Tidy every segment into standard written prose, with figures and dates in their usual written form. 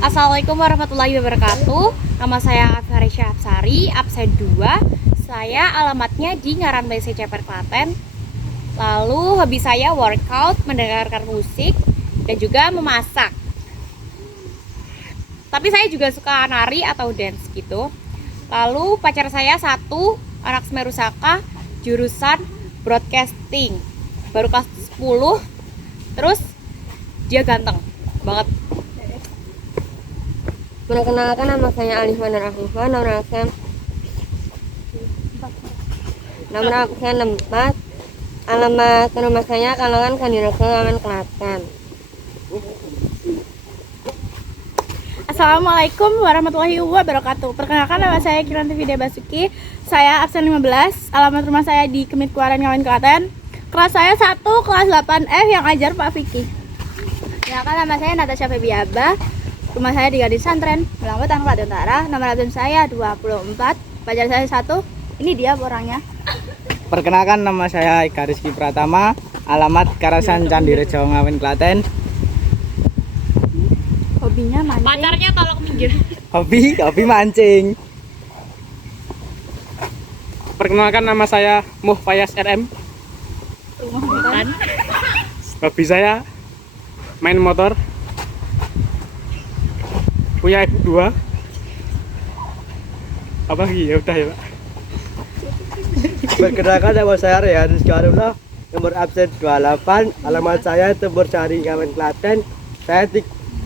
Assalamualaikum warahmatullahi wabarakatuh. Nama saya Farisha Hapsari, absen 2. Saya alamatnya di Ngaran BC Ceper Klaten. Lalu hobi saya workout, mendengarkan musik, dan juga memasak. Tapi saya juga suka nari atau dance gitu. Lalu pacar saya satu, anak Semeru Saka, jurusan broadcasting, baru kelas 10. Terus dia ganteng banget. Perkenalkan, nama saya Alifan dan Afifah, nomor absen 4. Alamat rumah saya Kalongan Kandirogo, Ngawen, Klaten. Assalamualaikum warahmatullahi wabarakatuh. Perkenalkan, nama saya Kiranti Vidya Basuki. Saya absen 15. Alamat rumah saya di Kemit Kuaran, Ngawen, Klaten. Kelas saya 1, kelas 8F yang ajar Pak Vicky. Perkenalkan, nama saya Natasha Febiaba. Rumah saya di Gading Santren, Melangwetan, Klaten Utara. Nomor absen saya 24. Pacar saya 1. Ini dia orangnya. Perkenalkan, nama saya Ika Rizky Pratama, alamat Karasan Candirejo, Ngawen, Klaten. Hobinya mancing. Pacarnya tolong minggir. Hobi mancing. Perkenalkan, nama saya Muh Fayas RM. Hobi saya main motor. Punya ibu 2. Apa lagi? Ya udah ya, Pak. Perkenalkan, nama saya Rehan Rizkyarullah, nomor absen 28, alamat saya Tembur Sari, Ngawen, Klaten.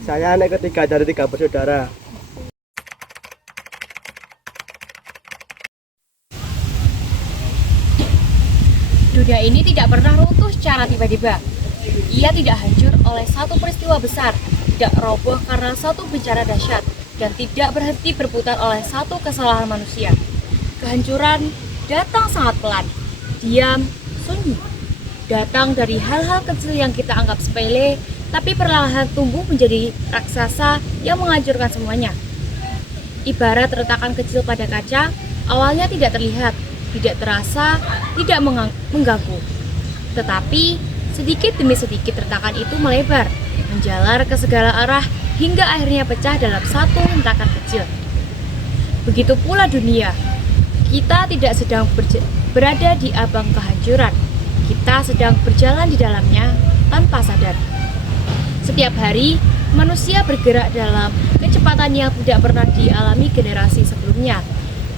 Saya anak ketiga dari 3 bersaudara. Dunia ini tidak pernah runtuh secara tiba-tiba. Ia tidak hancur oleh satu peristiwa besar, tidak roboh karena satu bencana dahsyat, dan tidak berhenti berputar oleh satu kesalahan manusia. Kehancuran datang sangat pelan, diam, sunyi. Datang dari hal-hal kecil yang kita anggap sepele, tapi perlahan tumbuh menjadi raksasa yang menghancurkan semuanya. Ibarat retakan kecil pada kaca, awalnya tidak terlihat, tidak terasa, tidak mengganggu. Tetapi sedikit demi sedikit retakan itu melebar, menjalar ke segala arah hingga akhirnya pecah dalam satu hentakan kecil. Begitu pula dunia. Kita tidak sedang berada di abang kehancuran. Kita sedang berjalan di dalamnya tanpa sadar. Setiap hari, manusia bergerak dalam kecepatan yang tidak pernah dialami generasi sebelumnya.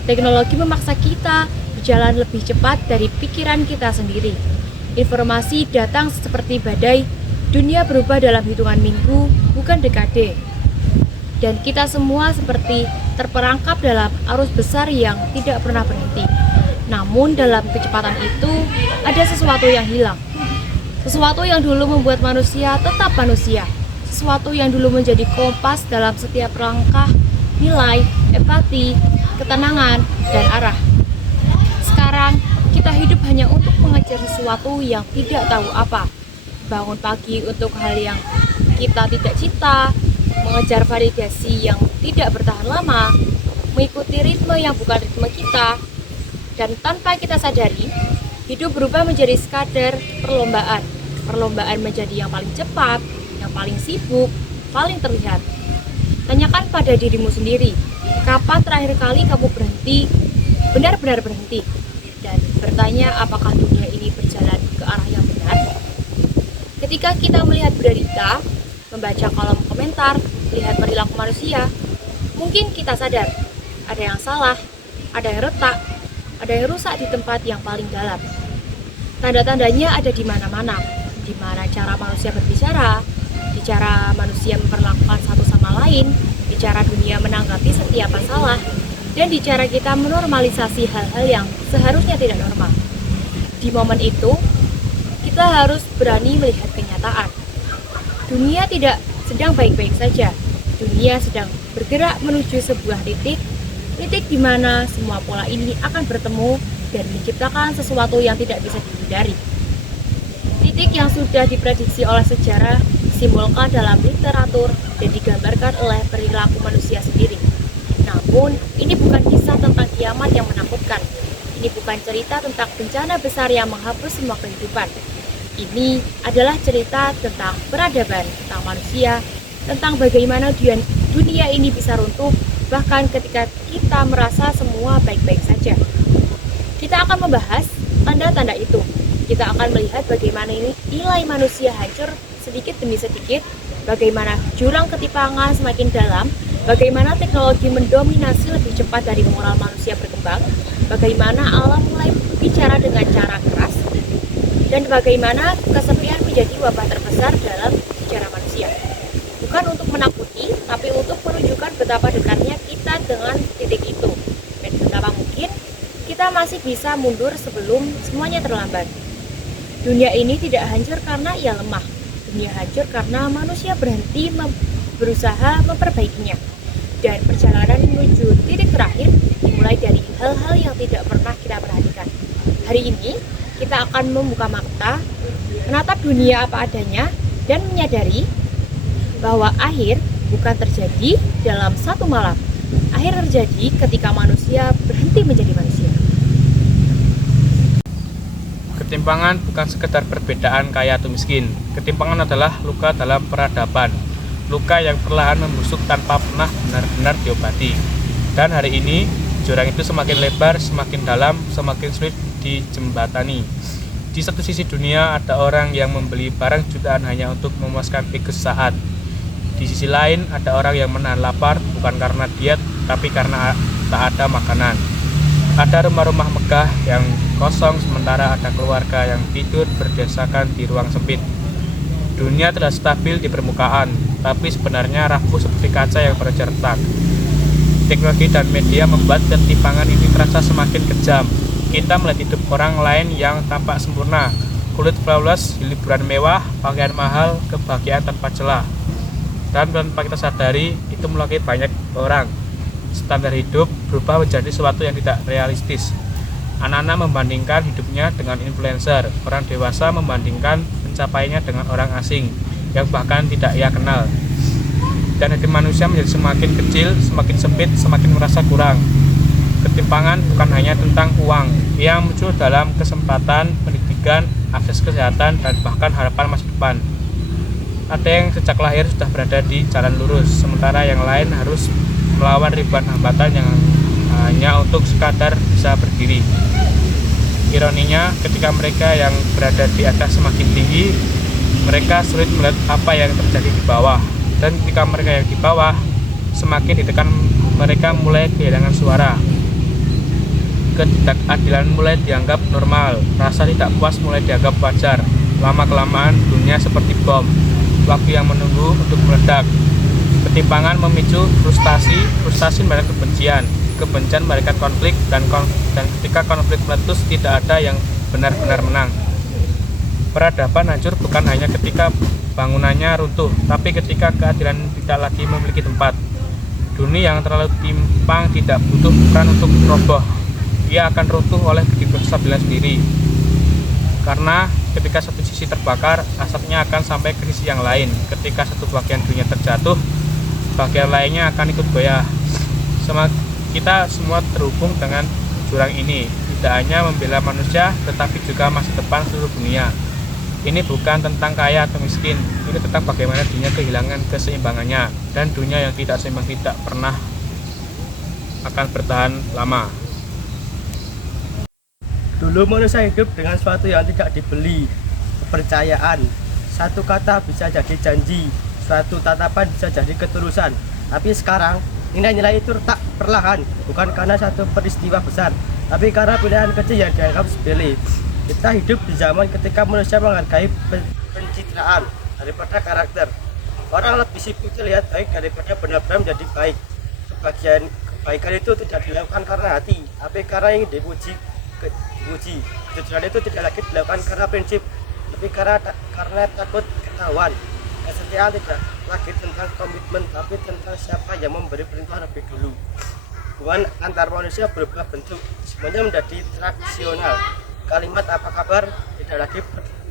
Teknologi memaksa kita berjalan lebih cepat dari pikiran kita sendiri. Informasi datang seperti badai, dunia berubah dalam hitungan minggu, bukan dekade. Dan kita semua seperti terperangkap dalam arus besar yang tidak pernah berhenti. Namun dalam kecepatan itu, ada sesuatu yang hilang. Sesuatu yang dulu membuat manusia tetap manusia. Sesuatu yang dulu menjadi kompas dalam setiap langkah, nilai, empati, ketenangan, dan arah. Sekarang, kita hidup hanya untuk mengejar sesuatu yang tidak tahu apa. Bangun pagi untuk hal yang kita tidak cinta, mengejar validasi yang tidak bertahan lama, mengikuti ritme yang bukan ritme kita, dan tanpa kita sadari, hidup berubah menjadi sekadar perlombaan. Perlombaan menjadi yang paling cepat, yang paling sibuk, paling terlihat. Tanyakan pada dirimu sendiri, kapan terakhir kali kamu berhenti, benar-benar berhenti, dan bertanya apakah dunia ini berjalan ke arah yang benar? Ketika kita melihat berita, membaca kolom komentar, lihat perilaku manusia, mungkin kita sadar ada yang salah, ada yang retak, ada yang rusak di tempat yang paling dalam. Tanda-tandanya ada di mana-mana, di mana cara manusia berbicara, di cara manusia memperlakukan satu sama lain, di cara dunia menanggapi setiap masalah, dan di cara kita menormalisasi hal-hal yang seharusnya tidak normal. Di momen itu, kita harus berani melihat kenyataan. Dunia tidak sedang baik-baik saja. Dunia sedang bergerak menuju sebuah titik di mana semua pola ini akan bertemu dan menciptakan sesuatu yang tidak bisa dihindari. Titik yang sudah diprediksi oleh sejarah, disimbolkan dalam literatur, dan digambarkan oleh perilaku manusia sendiri. Namun, ini bukan kisah tentang kiamat yang menakutkan. Ini bukan cerita tentang bencana besar yang menghapus semua kehidupan. Ini adalah cerita tentang peradaban, tentang manusia, tentang bagaimana dunia ini bisa runtuh, bahkan ketika kita merasa semua baik-baik saja. Kita akan membahas tanda-tanda itu. Kita akan melihat bagaimana nilai manusia hancur sedikit demi sedikit, bagaimana jurang ketimpangan semakin dalam, bagaimana teknologi mendominasi lebih cepat dari moral manusia berkembang, bagaimana alam mulai bicara dengan cara keras, dan bagaimana kesepian menjadi wabah terbesar dalam sejarah manusia. Bukan untuk menakuti, tapi untuk menunjukkan betapa dekatnya kita dengan titik itu. Dan betapa mungkin kita masih bisa mundur sebelum semuanya terlambat. Dunia ini tidak hancur karena ia lemah. Dunia hancur karena manusia berhenti berusaha memperbaikinya. Dan perjalanan menuju titik terakhir dimulai dari hal-hal yang tidak pernah kita perhatikan. Hari ini kita akan membuka mata, menatap dunia apa adanya, dan menyadari bahwa akhir bukan terjadi dalam satu malam. Akhir terjadi ketika manusia berhenti menjadi manusia. Ketimpangan bukan sekedar perbedaan kaya atau miskin. Ketimpangan adalah luka dalam peradaban, luka yang perlahan membusuk tanpa pernah benar-benar diobati. Dan hari ini, jurang itu semakin lebar, semakin dalam, semakin sulit dijembatani. Di satu sisi dunia, ada orang yang membeli barang jutaan hanya untuk memuaskan ego sesaat. Di sisi lain, ada orang yang menahan lapar bukan karena diet, tapi karena tak ada makanan. Ada rumah-rumah megah yang kosong, sementara ada keluarga yang tidur berdesakan di ruang sempit. Dunia tidak stabil di permukaan, tapi sebenarnya rapuh seperti kaca yang bergetar retak. Teknologi dan media membuat ketimpangan ini terasa semakin kejam. Kita melihat hidup orang lain yang tampak sempurna, kulit flawless, liburan mewah, pakaian mahal, kebahagiaan tanpa celah. Dan tanpa kita sadari, itu melukai banyak orang. Standar hidup berubah menjadi sesuatu yang tidak realistis. Anak-anak membandingkan hidupnya dengan influencer, orang dewasa membandingkan pencapaiannya dengan orang asing yang bahkan tidak ia kenal. Dan hidup manusia menjadi semakin kecil, semakin sempit, semakin merasa kurang. Ketimpangan bukan hanya tentang uang, ia muncul dalam kesempatan, pendidikan, akses kesehatan, dan bahkan harapan masa depan. Ada yang sejak lahir sudah berada di jalan lurus, sementara yang lain harus melawan ribuan hambatan yang hanya untuk sekadar bisa berdiri. Ironinya, ketika mereka yang berada di atas semakin tinggi, mereka sulit melihat apa yang terjadi di bawah. Dan ketika mereka yang di bawah semakin ditekan, mereka mulai kehilangan suara. Ketidakadilan mulai dianggap normal, rasa tidak puas mulai dianggap wajar. Lama-kelamaan dunia seperti bom, waktu yang menunggu untuk meledak. Ketimpangan memicu frustasi melahirkan kebencian melahirkan konflik, dan ketika konflik meletus tidak ada yang benar-benar menang. Peradaban hancur bukan hanya ketika bangunannya runtuh, tapi ketika keadilan tidak lagi memiliki tempat. Dunia yang terlalu timpang tidak butuh peran untuk roboh, ia akan runtuh oleh ketidakstabilan sendiri. Karena ketika satu sisi terbakar, asapnya akan sampai ke sisi yang lain. Ketika satu bagian dunia terjatuh, bagian lainnya akan ikut goyah. Kita semua terhubung dengan jurang ini, tidak hanya membela manusia, tetapi juga masa depan seluruh dunia. Ini bukan tentang kaya atau miskin, ini tentang bagaimana dunia kehilangan keseimbangannya, dan dunia yang tidak seimbang tidak pernah akan bertahan lama. Dulu manusia hidup dengan sesuatu yang tidak dibeli, kepercayaan. Satu kata bisa jadi janji, suatu tatapan bisa jadi ketulusan. Tapi sekarang nilai-nilai itu retak perlahan, bukan karena satu peristiwa besar, tapi karena pilihan kecil yang dianggap sepele. Kita hidup di zaman ketika manusia menghargai pencitraan daripada karakter. Orang lebih sibuk terlihat baik daripada benar-benar menjadi baik. Kebaikan itu tidak dilakukan karena hati, tapi karena ingin dipuji. Kejujuran itu tidak lagi dilakukan karena prinsip, tapi karena takut ketahuan. Kesetiaan tidak lagi tentang komitmen, tapi tentang siapa yang memberi perintah lebih dulu. Hubungan antar manusia berubah bentuk, semuanya menjadi transaksional. Kalimat apa kabar tidak lagi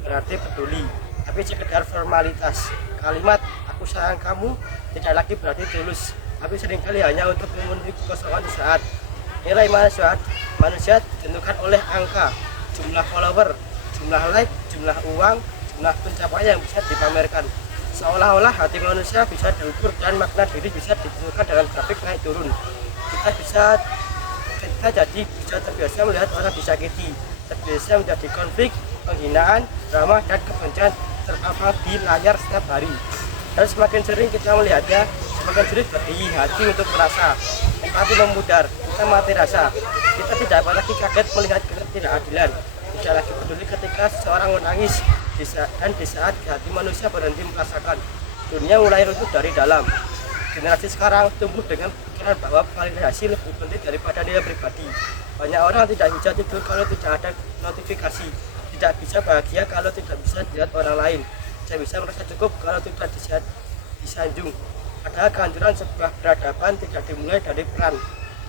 berarti peduli, tapi sekedar formalitas. Kalimat aku sayang kamu tidak lagi berarti tulus, tapi seringkali hanya untuk memenuhi kekosongan saat. Nilai manusia ditentukan oleh angka, jumlah follower, jumlah like, jumlah uang, jumlah pencapaian yang bisa dipamerkan. Seolah-olah hati manusia bisa diukur dan makna diri bisa ditentukan dengan grafik naik turun. Kita jadi bisa terbiasa melihat orang disakiti, terbiasa menjadi konflik, penghinaan, drama, dan kebencian terpapar di layar setiap hari. Dan semakin sering kita melihatnya, semakin sulit bagi hati untuk merasa. Empati memudar, kita mati rasa. Kita tidak lagi kaget melihat ketidakadilan, tidak lagi peduli ketika seseorang menangis, dan di saat hati manusia berhenti merasakan, dunia mulai runtuh dari dalam. Generasi sekarang tumbuh dengan pikiran bahwa validasi lebih penting daripada nilai pribadi. Banyak orang tidak bisa tidur kalau tidak ada notifikasi, tidak bisa bahagia kalau tidak bisa dilihat orang lain, tidak bisa merasa cukup kalau tidak disanjung. Padahal kehancuran sebuah peradaban tidak dimulai dari perang,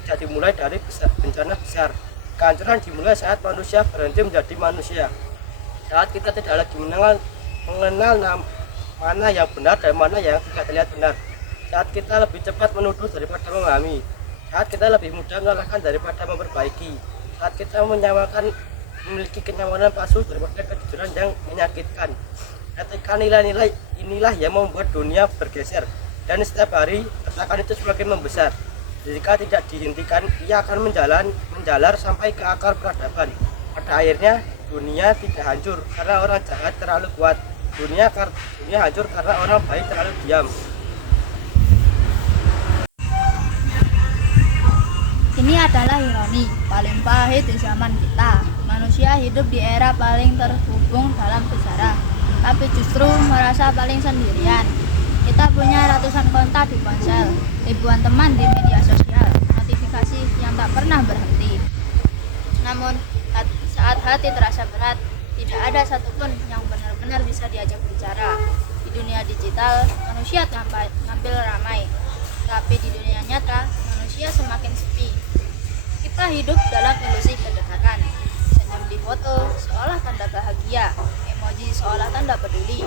tidak dimulai dari bencana besar. Kehancuran dimulai saat manusia berhenti menjadi manusia. Saat kita tidak lagi mengenal mana yang benar dan mana yang tidak terlihat benar. Saat kita lebih cepat menuduh daripada memahami. Saat kita lebih mudah menyalahkan daripada memperbaiki. Saat kita memiliki kenyamanan palsu daripada kejujuran yang menyakitkan. Ketika nilai-nilai inilah yang membuat dunia bergeser. Dan setiap hari retakan itu semakin membesar. Jika tidak dihentikan, ia akan menjalar sampai ke akar peradaban. Pada akhirnya dunia tidak hancur karena orang jahat terlalu kuat. Dunia hancur karena orang baik terlalu diam. Ini adalah ironi paling pahit di zaman kita. Manusia hidup di era paling terhubung dalam sejarah, tapi justru merasa paling sendirian. Kita punya ratusan kontak di ponsel, ribuan teman di media sosial, notifikasi yang tak pernah berhenti. Namun, saat hati terasa berat, tidak ada satupun yang benar-benar bisa diajak bicara. Di dunia digital, manusia tampil ramai, tapi di dunia nyata, manusia semakin sepi. Kita hidup dalam ilusi kedekatan. Senyum di foto seolah tanda bahagia, emoji seolah tanda peduli,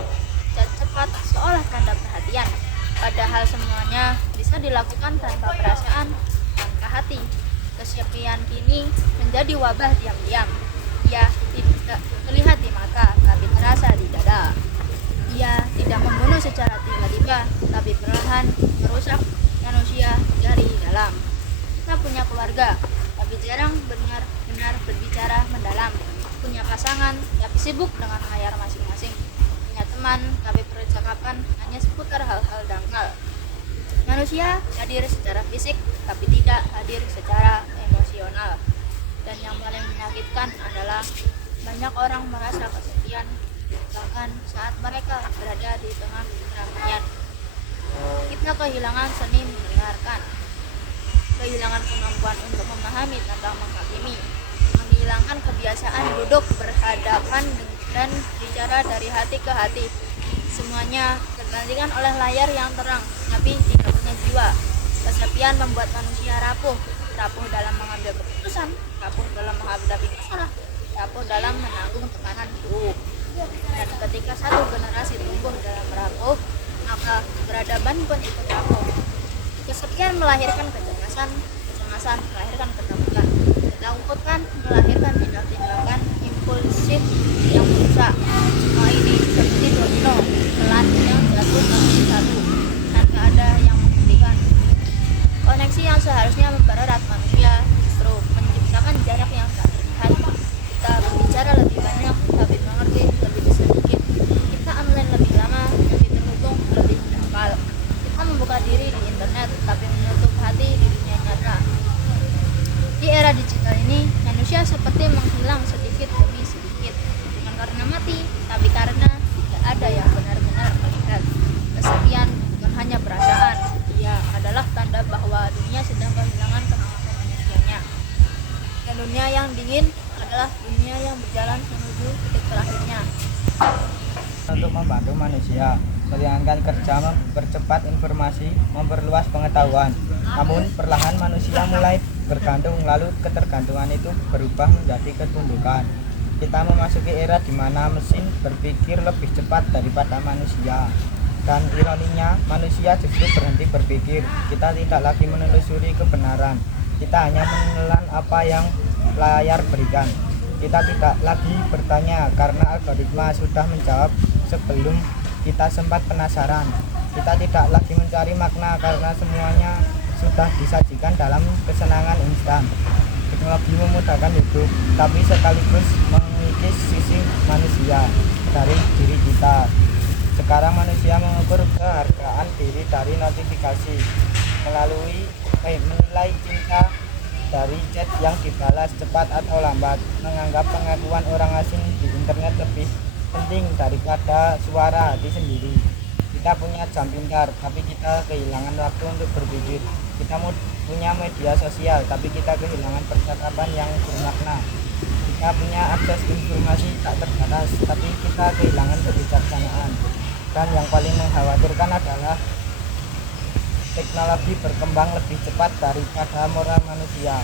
chat cepat seolah tanda perhatian. Padahal semuanya bisa dilakukan tanpa perasaan, tanpa hati. Kesepian kini menjadi wabah diam-diam. Ia tidak terlihat di mata, tapi terasa di dada. Ia tidak membunuh secara tiba-tiba, tapi perlahan merusak manusia dari dalam. Kita punya keluarga, tapi jarang benar-benar berbicara mendalam. Punya pasangan, tapi sibuk dengan layar masing-masing. Punya teman, tapi percakapan hanya seputar hal-hal dangkal. Manusia hadir secara fisik, tapi tidak hadir secara emosional. Dan yang paling menyakitkan adalah banyak orang merasa kesepian, bahkan saat mereka berada di tengah keramaian. Kita kehilangan seni mendengarkan, kehilangan kemampuan untuk memahami tentang menghakimi, menghilangkan kebiasaan duduk berhadapan dan bicara dari hati ke hati. Semuanya tergantikan oleh layar yang terang, tapi tidak punya jiwa. Kesepian membuat manusia rapuh dalam mengambil keputusan, rapuh dalam menghadapi masalah, rapuh dalam menanggung tekanan hidup. Dan ketika satu generasi tumbuh dalam rapuh, maka peradaban pun ikut rapuh. Kesepian melahirkan kecemasan melahirkan ketakutan, ketakutan melahirkan tindakan impulsif yang merusak. Semua ini seperti domino, pelan yang jatuh satu tanpa ada yang menghentikan. Koneksi yang seharusnya mempererat manusia justru menciptakan jarak yang tak terlihat. Kita berbicara lebih banyak, tapi mengerti lebih sedikit. Kita online lebih lama, tapi terhubung lebih dangkal. Kita membuka diri di internet, tapi menutup hati di dunia nyata. Di era digital ini, manusia seperti menghilang sedikit demi sedikit. Bukan karena mati, tapi karena tidak ada yang benar-benar melihat. Kesepian bukan hanya perasaan, ia adalah tanda bahwa dunia sedang kehilangan kehangatan manusianya. Dan dunia yang dingin adalah dunia yang berjalan menuju titik terakhirnya. Untuk membantu manusia meringankan kerja, mempercepat informasi, memperluas pengetahuan. Namun perlahan manusia mulai bergantung, lalu ketergantungan itu berubah menjadi ketundukan. Kita memasuki era di mana mesin berpikir lebih cepat daripada manusia. Dan ironinya, manusia justru berhenti berpikir. Kita tidak lagi menelusuri kebenaran. Kita hanya menelan apa yang layar berikan. Kita tidak lagi bertanya karena algoritma sudah menjawab sebelum kita sempat penasaran. Kita tidak lagi mencari makna karena semuanya sudah disajikan dalam kesenangan instan. Teknologi memudahkan hidup, tapi sekaligus mengikis sisi manusia dari diri kita. Sekarang manusia mengukur kehargaan diri dari notifikasi, menilai cinta dari chat yang dibalas cepat atau lambat, menganggap pengakuan orang asing di internet lebih penting daripada suara hati sendiri. Kita punya jam pintar, tapi kita kehilangan waktu untuk berpikir. Kita punya media sosial, tapi kita kehilangan percakapan yang bermakna. Kita punya akses informasi tak terbatas, tapi kita kehilangan kebijaksanaan. Dan yang paling mengkhawatirkan adalah teknologi berkembang lebih cepat daripada moral manusia.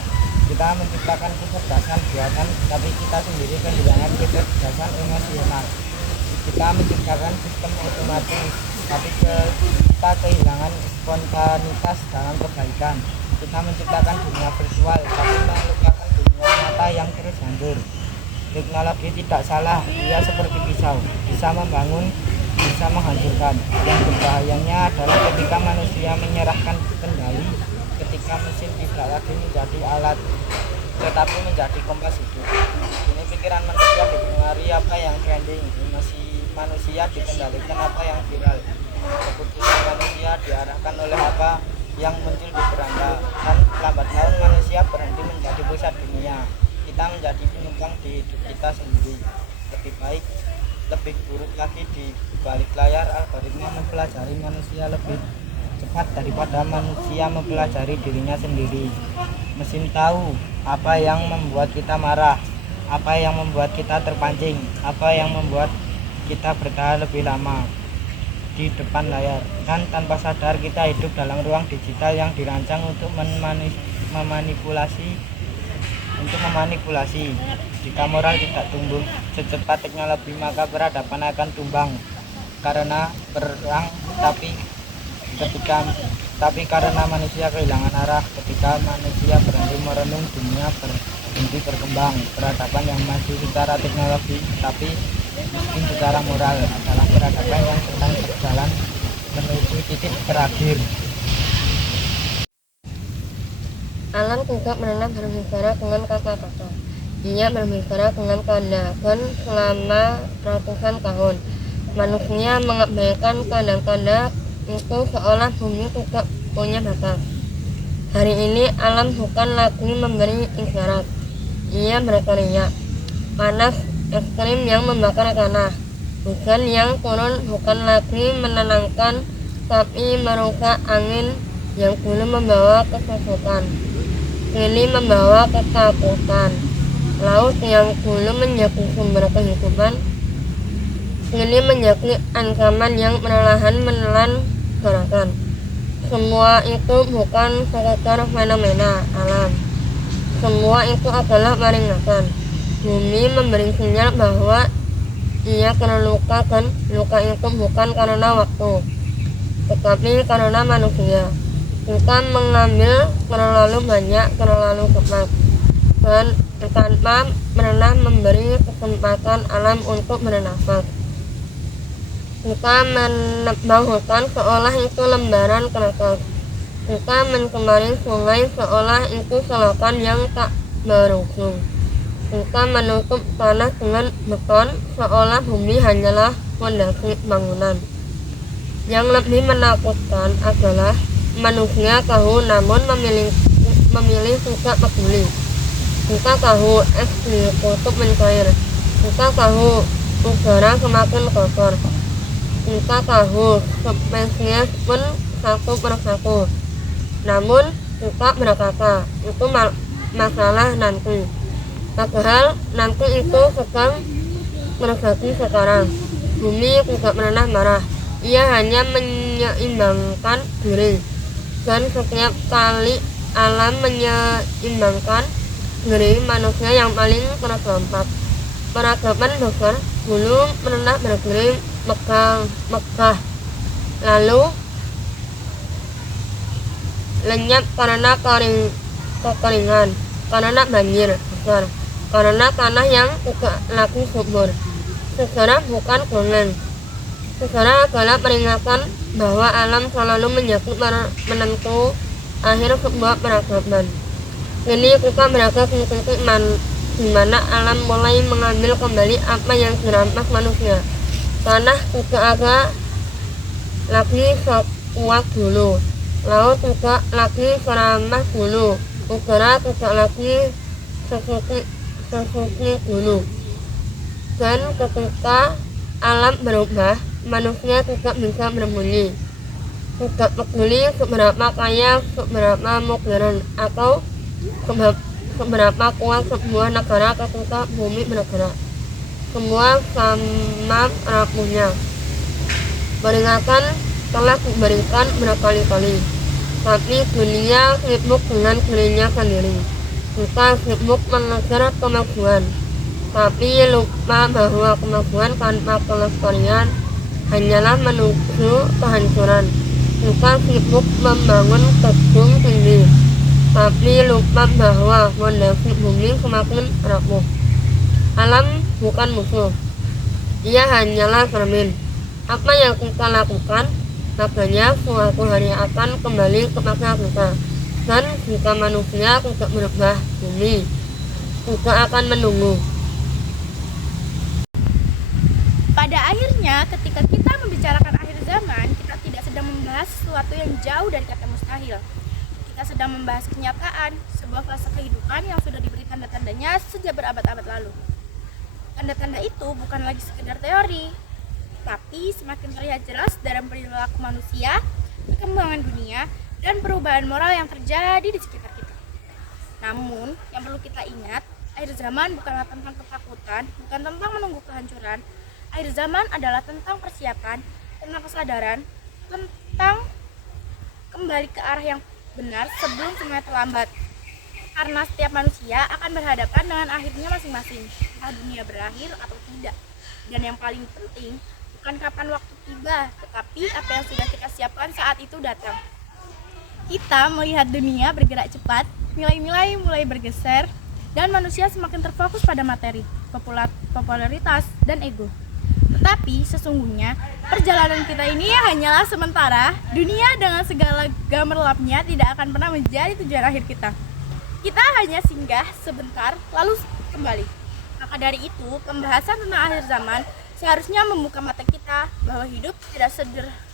Kita menciptakan kecerdasan buatan, tapi kita sendiri kehilangan kecerdasan emosional. Kita menciptakan sistem otomatis, tapi kita kehilangan spontanitas dalam kebaikan. Kita menciptakan dunia virtual, tapi melupakan dunia nyata yang terus hancur. Teknologi tidak salah, dia seperti pisau, bisa membangun, bisa menghancurkan. Yang berbahayanya adalah ketika manusia menyerahkan kendali, ketika mesin tidak lagi menjadi alat, tetapi menjadi kompas hidup. Ini pikiran manusia dipengaruhi apa yang trending, emosi manusia dikendalikan apa yang viral, keputusan manusia diarahkan oleh apa yang muncul di beranda, dan lambat laun manusia berhenti menjadi pusat dunia. Kita menjadi penumpang di hidup kita sendiri. Lebih baik, lebih buruk lagi, di balik layar algoritma mempelajari manusia lebih cepat daripada manusia mempelajari dirinya sendiri. Mesin tahu apa yang membuat kita marah, apa yang membuat kita terpancing, apa yang membuat kita bertahan lebih lama di depan layar, dan tanpa sadar kita hidup dalam ruang digital yang dirancang untuk memanipulasi. Jika moral tidak tumbuh secepat teknologi, maka peradaban akan tumbang karena perang, tapi karena manusia kehilangan arah. Ketika manusia berhenti merenung, dunia berhenti berkembang. Peradaban yang maju secara teknologi tapi miskin secara moral adalah peradaban yang sedang berjalan menuju titik terakhir. Alam juga pernah berbicara dengan kata-kata. Dia berbicara dengan keadaan selama ratusan tahun. Manusia mengabaikan tanda-tanda itu seolah bumi tidak punya batas. Hari ini alam bukan lagi memberi isyarat. Ia berteriak. Panas ekstrim yang membakar tanah. Hujan yang turun bukan lagi menenangkan, tapi merusak. Angin yang dulu membawa kesejukan kini membawa ketakutan. Laut yang dulu menjadi sumber kehidupan kini menjadi ancaman yang perlahan menelan daratan. Semua itu bukan sekedar fenomena alam. Semua itu adalah peringatan. Bumi memberi sinyal bahwa ia kena luka, dan luka itu bukan karena waktu, tetapi karena manusia. Kita mengambil terlalu banyak, terlalu cepat, dan tanpa pernah memberi kesempatan alam untuk bernafas. Kita menebang hutan seolah itu lembaran kertas. Kita mencemari sungai seolah itu selokan yang tak berujung. Kita menutup tanah dengan beton seolah bumi hanyalah fondasi bangunan. Yang lebih menakutkan adalah manusia tahu namun memilih tidak peduli. Kita tahu es di kutub mencair. Kita tahu udara semakin kotor. Kita tahu spesies pun satu persatu. Namun kita berkata itu masalah nanti. Padahal nanti itu sedang terjadi sekarang. Bumi tidak pernah marah. Ia hanya menyeimbangkan diri. Dan setiap kali alam menyeimbangkan diri, manusia yang paling terdampak. Peradaban besar dulu pernah berdiri megah, lalu lenyap karena kekeringan, karena banjir besar, karena tanah yang tidak lagi subur. Sejarah bukan dongeng. Secara galak peringatkan bahwa alam selalu menjadi menentu akhir sebuah peradaban. Kini kita berada di titik di mana alam mulai mengambil kembali apa yang dirampas manusia. Tanah tidak ada lagi sekuat dulu, laut tidak lagi seramah dulu, udara tidak lagi sesuci dulu. Dan ketika alam berubah, manusia tidak bisa berbunyi. Tidak peduli seberapa kaya, seberapa modern, atau seberapa kuat sebuah negara ketika bumi bergerak. Semua sama rapuhnya. Peringatan telah diberikan berkali-kali, tapi dunia sibuk dengan dirinya sendiri. Kita sibuk mengejar kemajuan, tapi lupa bahwa kemajuan tanpa kelestarian hanyalah menuju kehancuran. Kita sibuk membangun gedung tinggi, tapi lupa bahwa fondasi bumi semakin rapuh. Alam bukan musuh, ia hanyalah cermin. Apa yang kita lakukan, makanya suatu hari akan kembali kepada kita. Dan jika manusia tidak berubah, bumi juga akan menunggu. Pada akhirnya, ketika kita membicarakan akhir zaman, kita tidak sedang membahas sesuatu yang jauh dari kata mustahil. Kita sedang membahas kenyataan, sebuah fase kehidupan yang sudah diberi tanda-tandanya sejak berabad-abad lalu. Tanda-tanda itu bukan lagi sekedar teori, tapi semakin terlihat jelas dalam perilaku manusia, perkembangan dunia, dan perubahan moral yang terjadi di sekitar kita. Namun, yang perlu kita ingat, akhir zaman bukanlah tentang ketakutan, bukan tentang menunggu kehancuran. Akhir zaman adalah tentang persiapan, tentang kesadaran, tentang kembali ke arah yang benar sebelum semuanya terlambat. Karena setiap manusia akan berhadapan dengan akhirnya masing-masing, entah dunia berakhir atau tidak. Dan yang paling penting, bukan kapan waktu tiba, tetapi apa yang sudah kita siapkan saat itu datang. Kita melihat dunia bergerak cepat, nilai-nilai mulai bergeser, dan manusia semakin terfokus pada materi, popularitas, dan ego. Tetapi sesungguhnya, perjalanan kita ini hanyalah sementara. Dunia dengan segala gemerlapnya tidak akan pernah menjadi tujuan akhir kita. Kita hanya singgah sebentar, lalu kembali. Maka dari itu, pembahasan tentang akhir zaman seharusnya membuka mata kita bahwa hidup tidak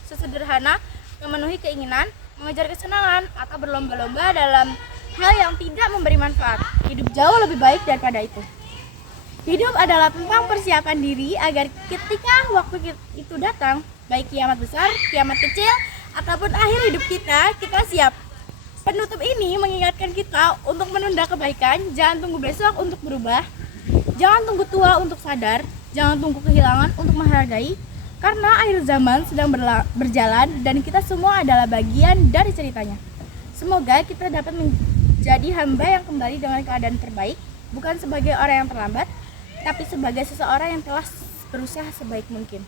sesederhana memenuhi keinginan, mengejar kesenangan, atau berlomba-lomba dalam hal yang tidak memberi manfaat. Hidup jauh lebih baik daripada itu. Hidup adalah tentang persiapan diri agar ketika waktu itu datang, baik kiamat besar, kiamat kecil, ataupun akhir hidup kita siap. Penutup ini mengingatkan kita untuk menunda kebaikan, jangan tunggu besok untuk berubah, jangan tunggu tua untuk sadar, jangan tunggu kehilangan untuk menghargai, karena akhir zaman sedang berjalan dan kita semua adalah bagian dari ceritanya. Semoga kita dapat menjadi hamba yang kembali dengan keadaan terbaik, bukan sebagai orang yang terlambat, tapi sebagai seseorang yang telah berusaha sebaik mungkin.